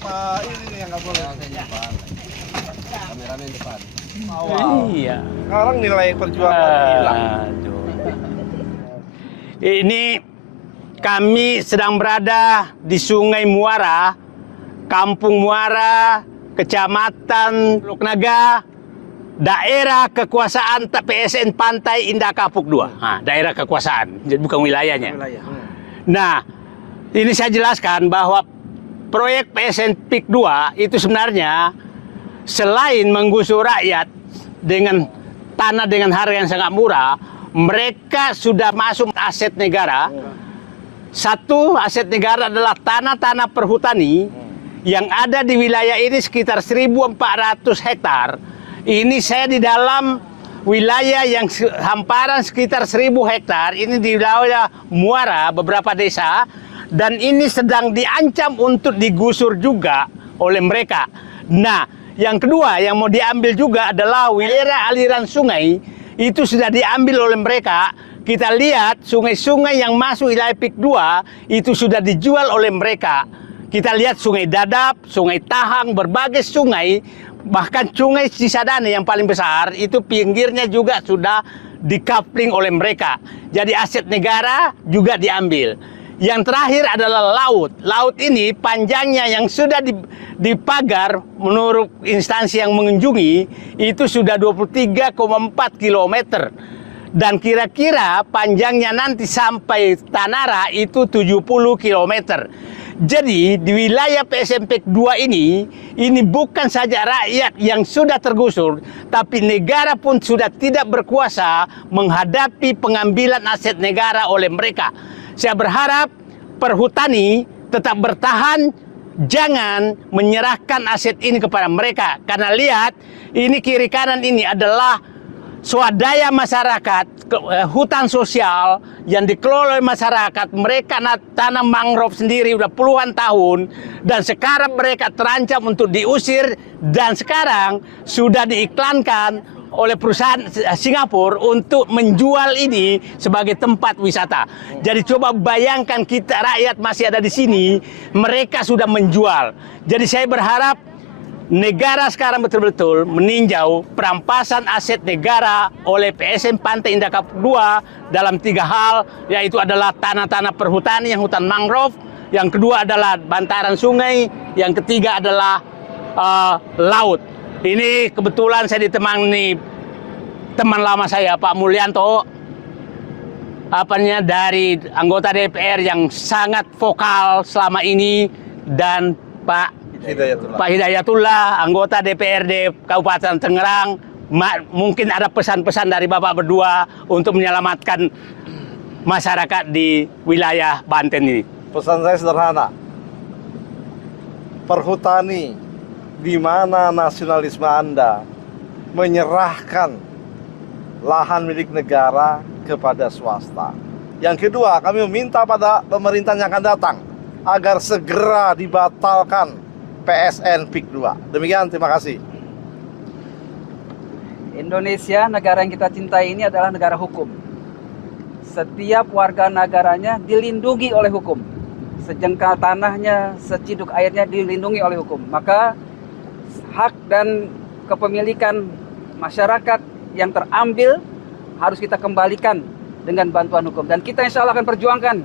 Pak ini nih yang nggak boleh. Kameramen depan. Iya. Sekarang nilai perjuangan hilang. Aduh. Ini kami sedang berada di Sungai Muara, Kampung Muara, Kecamatan Teluk Naga, daerah kekuasaan PSN Pantai Indah Kapuk 2. Nah, daerah kekuasaan, jadi bukan wilayahnya. Nah, ini saya jelaskan bahwa proyek PSN PIK 2 itu sebenarnya selain menggusur rakyat dengan tanah dengan harga yang sangat murah, mereka sudah masuk aset negara. Satu aset negara adalah tanah-tanah perhutani yang ada di wilayah ini sekitar 1.400 hektar. Ini saya di dalam wilayah yang hamparan sekitar 1.000 hektar. Ini di wilayah Muara, beberapa desa. Dan ini sedang diancam untuk digusur juga oleh mereka. Nah, yang kedua yang mau diambil juga adalah wilayah aliran sungai. Itu sudah diambil oleh mereka. Kita lihat sungai-sungai yang masuk wilayah PIK 2 itu sudah dijual oleh mereka. Kita lihat Sungai Dadap, Sungai Tahang, berbagai sungai, bahkan Sungai Cisadane yang paling besar, itu pinggirnya juga sudah dikapling oleh mereka. Jadi aset negara juga diambil. Yang terakhir adalah laut. Laut ini panjangnya yang sudah dipagar menurut instansi yang mengunjungi, itu sudah 23,4 kilometer. Dan kira-kira panjangnya nanti sampai Tanara itu 70 kilometer. Jadi di wilayah PSMP 2 ini bukan saja rakyat yang sudah tergusur, tapi negara pun sudah tidak berkuasa menghadapi pengambilan aset negara oleh mereka. Saya berharap perhutani tetap bertahan, jangan menyerahkan aset ini kepada mereka. Karena lihat, ini kiri kanan ini adalah swadaya masyarakat, hutan sosial yang dikelola oleh masyarakat. Mereka tanam mangrove sendiri udah puluhan tahun, dan sekarang mereka terancam untuk diusir, dan sekarang sudah diiklankan oleh perusahaan Singapura untuk menjual ini sebagai tempat wisata. Jadi coba bayangkan, kita rakyat masih ada di sini, mereka sudah menjual. Jadi saya berharap negara sekarang betul-betul meninjau perampasan aset negara oleh PSN Pantai Indah Kapuk 2 dalam 3 hal, yaitu adalah tanah-tanah perhutani yang hutan mangrove, yang kedua adalah bantaran sungai, yang ketiga adalah laut. Ini kebetulan saya ditemani teman lama saya, Pak Mulyanto, dari anggota DPR yang sangat vokal selama ini, dan Pak Hidayatullah, anggota DPRD Kabupaten Tangerang. Mungkin ada pesan-pesan dari Bapak berdua untuk menyelamatkan masyarakat di wilayah Banten ini. Pesan saya sederhana. Perhutani, di mana nasionalisme Anda menyerahkan lahan milik negara kepada swasta. Yang kedua, kami meminta pada pemerintahan yang akan datang agar segera dibatalkan PSN PIK 2. Demikian, terima kasih. Indonesia, negara yang kita cintai ini adalah negara hukum. Setiap warga negaranya dilindungi oleh hukum. Sejengkal tanahnya, seciduk airnya dilindungi oleh hukum. Maka hak dan kepemilikan masyarakat yang terambil harus kita kembalikan dengan bantuan hukum. Dan kita insya Allah akan perjuangkan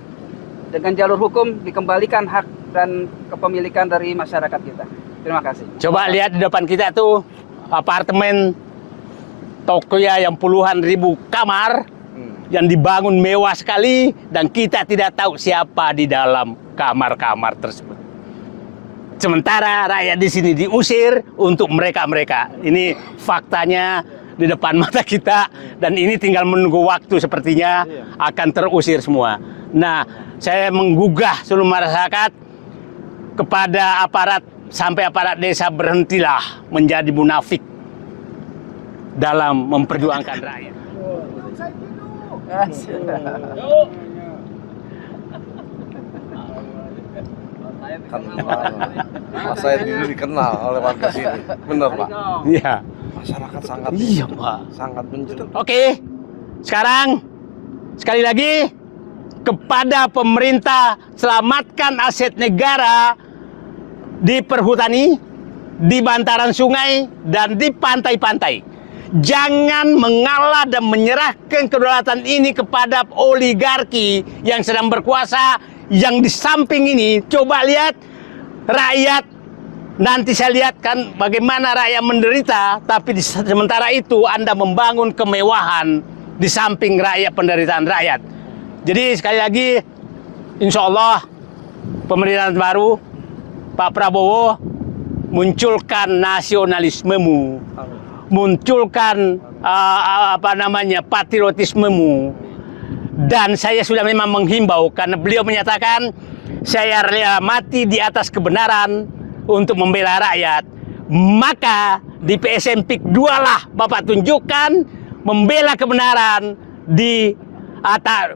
dengan jalur hukum dikembalikan hak dan kepemilikan dari masyarakat kita. Terima kasih. Coba lihat di depan kita tuh apartemen Tokyo yang puluhan ribu kamar yang dibangun mewah sekali, dan kita tidak tahu siapa di dalam kamar-kamar tersebut. Sementara rakyat di sini diusir untuk mereka-mereka. Ini faktanya di depan mata kita, dan ini tinggal menunggu waktu, sepertinya akan terusir semua. Nah, saya menggugah seluruh masyarakat kepada aparat, sampai aparat desa berhentilah menjadi munafik dalam memperjuangkan rakyat. Mas saya dulu dikenal oleh warga sini. Benar, Pak? Iya. Masyarakat sangat Pak. sangat menjerut. Oke, sekarang sekali lagi kepada pemerintah, selamatkan aset negara di perhutani, di bantaran sungai, dan di pantai-pantai. Jangan mengalah dan menyerahkan kedaulatan ini kepada oligarki yang sedang berkuasa, yang di samping ini. Coba lihat rakyat, nanti saya lihat kan bagaimana rakyat menderita, tapi sementara itu Anda membangun kemewahan di samping rakyat, penderitaan rakyat. Jadi sekali lagi, insya Allah pemerintahan baru, Pak Prabowo, munculkan nasionalismemu, munculkan patriotismemu. Dan saya sudah memang menghimbau karena beliau menyatakan saya rela mati di atas kebenaran untuk membela rakyat. Maka di PSMPIK 2 lah Bapak tunjukkan membela kebenaran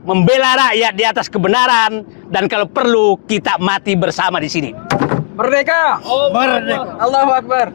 membela rakyat di atas kebenaran, dan kalau perlu kita mati bersama di sini. Merdeka! Merdeka! Allahu Akbar!